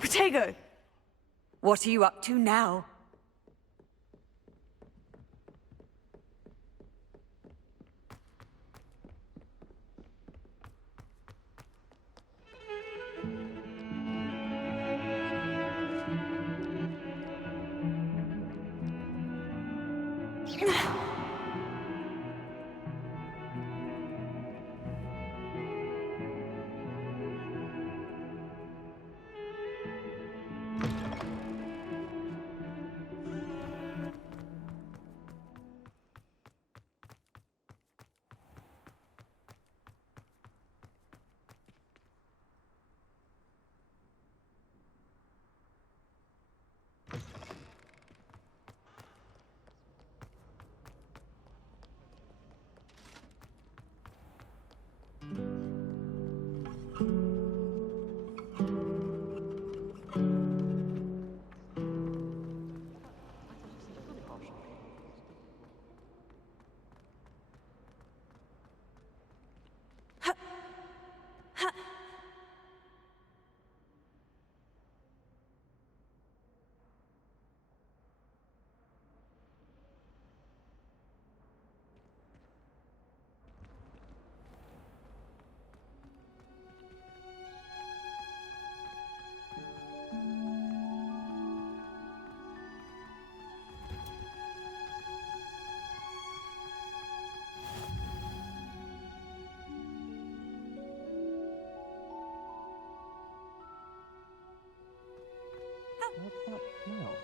Protego! What are you up to now? What's that smell?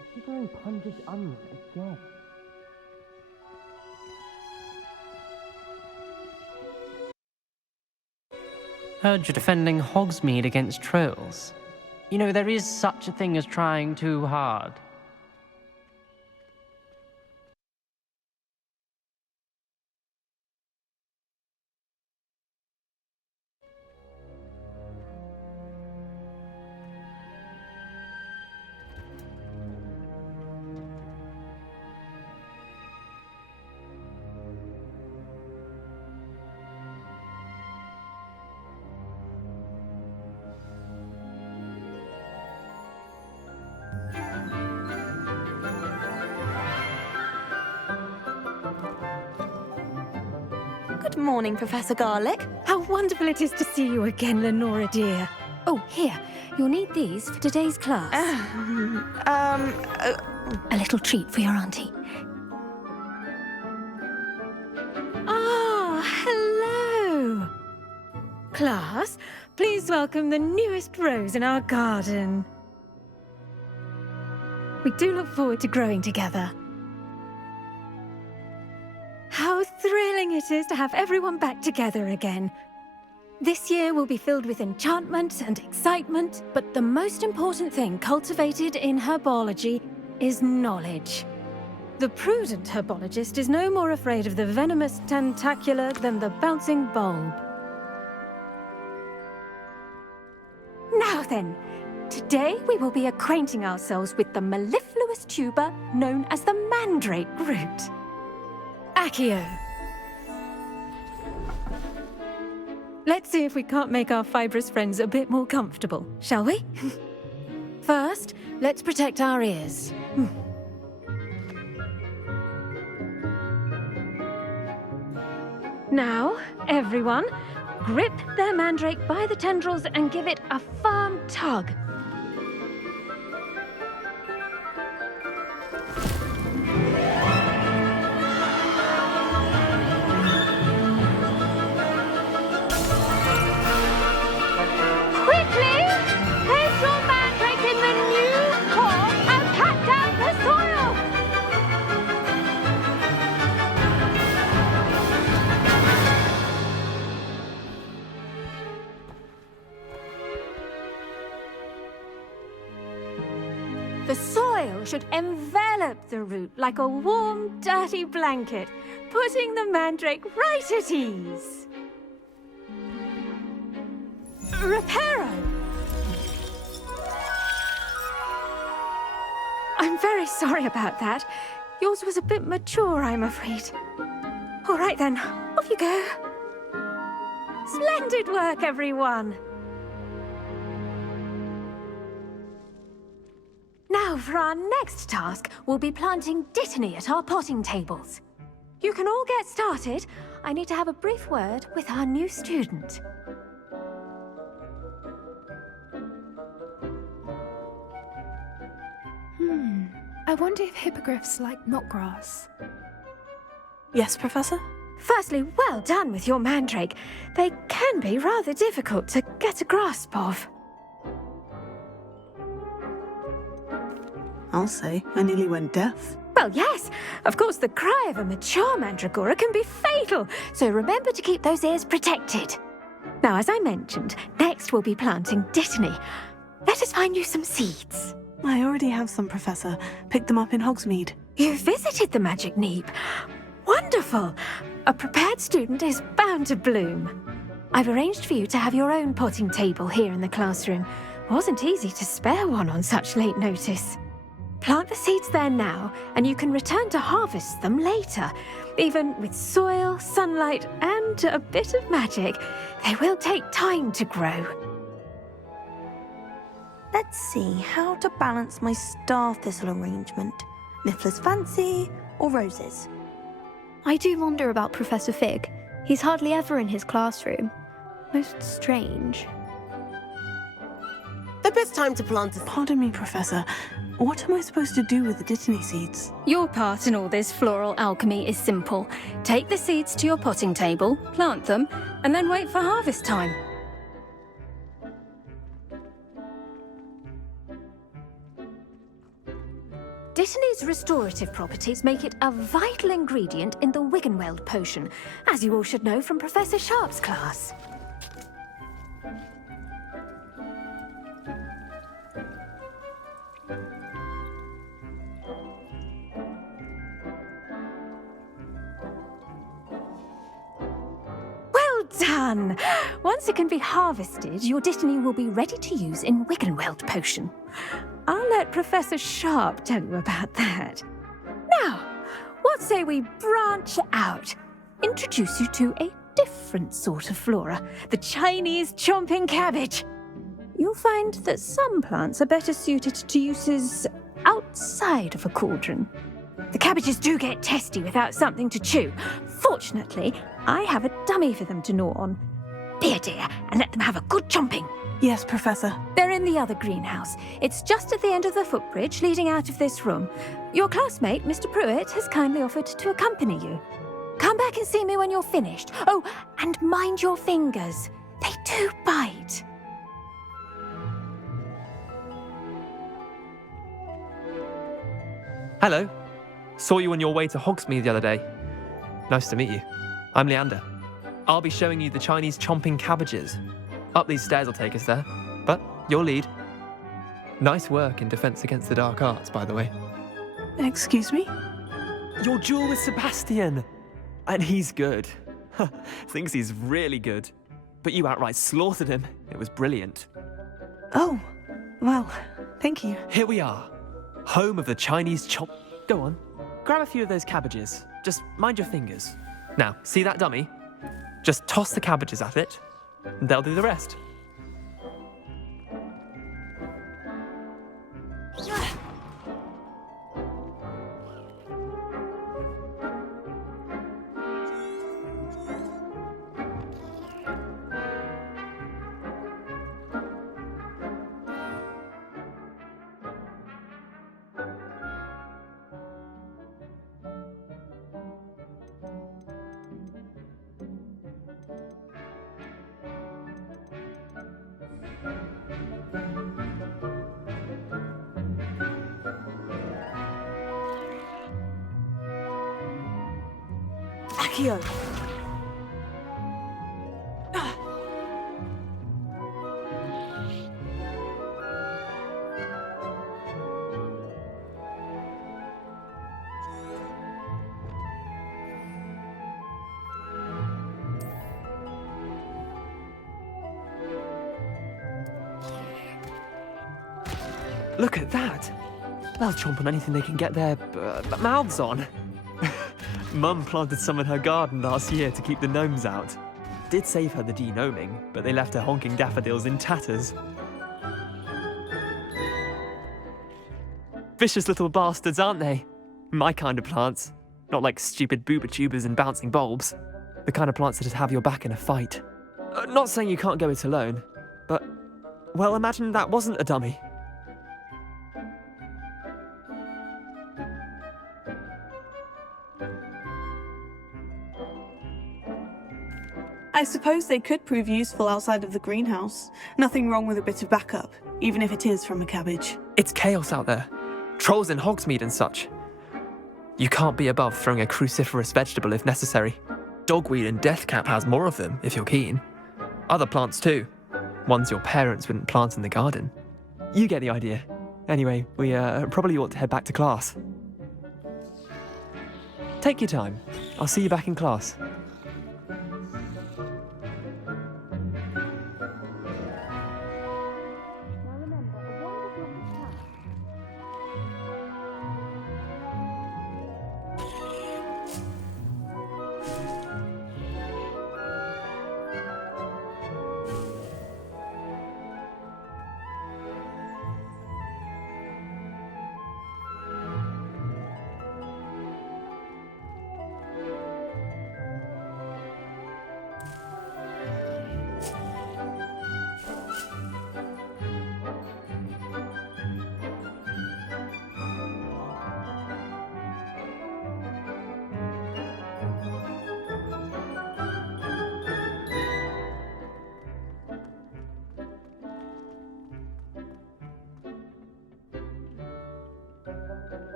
Is she growing pungent onion again? Heard you're defending Hogsmeade against trolls. You know, there is such a thing as trying too hard. Good morning, Professor Garlick. How wonderful it is to see you again, Lenora dear. Oh, here. You'll need these for today's class. A little treat for your auntie. Ah, hello. Class, please welcome the newest rose in our garden. We do look forward to growing together. How thrilling it is to have everyone back together again. This year will be filled with enchantment and excitement, but the most important thing cultivated in herbology is knowledge. The prudent herbologist is no more afraid of the venomous tentacula than the bouncing bulb. Now then, today we will be acquainting ourselves with the mellifluous tuber known as the mandrake root. Accio. Let's see if we can't make our fibrous friends a bit more comfortable, shall we? First, let's protect our ears. Now, everyone, grip their mandrake by the tendrils and give it a firm tug. The soil should envelop the root like a warm, dirty blanket, putting the mandrake right at ease. Reparo! I'm very sorry about that. Yours was a bit mature, I'm afraid. All right then, Off you go. Splendid work, everyone. Now, for our next task, we'll be planting Dittany at our potting tables. You can all get started. I need to have a brief word with our new student. I wonder if hippogriffs like knotgrass. Yes, Professor? Firstly, well done with your mandrake. They can be rather difficult to get a grasp of. I'll say, I nearly went deaf. Well, yes. Of course, the cry of a mature mandragora can be fatal, so remember to keep those ears protected. Now, as I mentioned, next we'll be planting Dittany. Let us find you some seeds. I already have some, Professor. Picked them up in Hogsmeade. You visited the Magic Neep. Wonderful. A prepared student is bound to bloom. I've arranged for you to have your own potting table here in the classroom. Wasn't easy to spare one on such late notice. Plant the seeds there now, and you can return to harvest them later. Even with soil, sunlight, and a bit of magic, they will take time to grow. Let's see how to balance my star thistle arrangement. Niffler's fancy or roses? I do wonder about Professor Fig. He's hardly ever in his classroom. Most strange. The best time to plant a... Pardon me, Professor. What am I supposed to do with the Dittany seeds? Your part in all this floral alchemy is simple. Take the seeds to your potting table, plant them, and then wait for harvest time. Dittany's restorative properties make it a vital ingredient in the Wiggenweld potion, as you all should know from Professor Sharp's class. Well done! Once it can be harvested, your Dittany will be ready to use in Wiggenweld potion. I'll let Professor Sharp tell you about that. Now, what say we branch out? Introduce you to a different sort of flora, the Chinese chomping cabbage. You'll find that some plants are better suited to uses outside of a cauldron. The cabbages do get testy without something to chew. Fortunately, I have a dummy for them to gnaw on. Be a dear and let them have a good chomping. Yes, Professor. They're in the other greenhouse. It's just at the end of the footbridge leading out of this room. Your classmate, Mr. Pruitt, has kindly offered to accompany you. Come back and see me when you're finished. Oh, and mind your fingers. They do bite. Hello. Saw you on your way to Hogsmeade the other day. Nice to meet you. I'm Leander. I'll be showing you the Chinese chomping cabbages. Up these stairs will take us there, but your lead. Nice work in Defense Against the Dark Arts, by the way. Excuse me? Your duel with Sebastian! And he's good. Thinks he's really good. But you outright slaughtered him. It was brilliant. Oh, well, thank you. Here we are. Home of the Chinese chomp... Go on. Grab a few of those cabbages. Just mind your fingers. Now, see that dummy? Just toss the cabbages at it. And they'll do the rest. Accio! Look at that! They'll chomp on anything they can get their mouths on. Mum planted some in her garden last year to keep the gnomes out. Did save her the denoming, but they left her honking daffodils in tatters. Vicious little bastards, aren't they? My kind of plants. Not like stupid booba tubers and bouncing bulbs. The kind of plants that just have your back in a fight. Not saying you can't go it alone, but, well, imagine that wasn't a dummy. I suppose they could prove useful outside of the greenhouse. Nothing wrong with a bit of backup, even if it is from a cabbage. It's chaos out there. Trolls in Hogsmeade and such. You can't be above throwing a cruciferous vegetable if necessary. Dogweed and deathcap has more of them, if you're keen. Other plants too. Ones your parents wouldn't plant in the garden. You get the idea. Anyway, we probably ought to head back to class. Take your time. I'll see you back in class.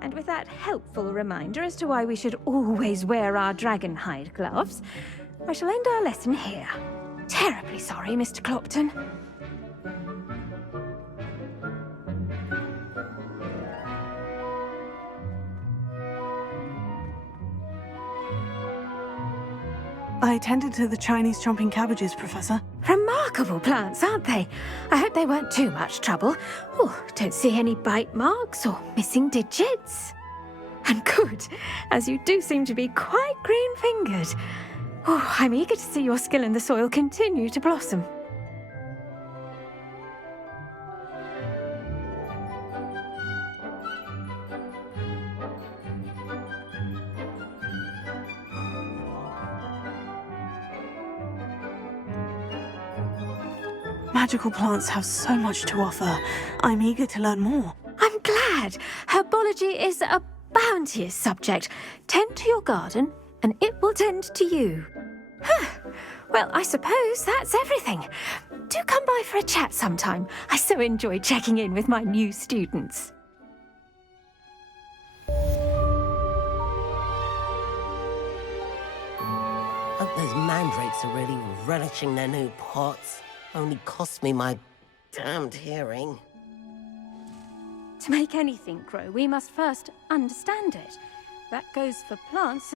And with that helpful reminder as to why we should always wear our dragon hide gloves, I shall end our lesson here. Terribly sorry, Mr. Clopton. I tended to the Chinese chomping cabbages, Professor. Remarkable plants, aren't they? I hope they weren't too much trouble. Oh, don't see any bite marks or missing digits. And good, as you do seem to be quite green-fingered. Oh, I'm eager to see your skill in the soil continue to blossom. Magical plants have so much to offer. I'm eager to learn more. I'm glad. Herbology is a bounteous subject. Tend to your garden, and it will tend to you. Well, I suppose that's everything. Do come by for a chat sometime. I so enjoy checking in with my new students. Hope those mandrakes are really relishing their new pots. Only cost me my damned hearing. To make anything grow, we must first understand it. That goes for plants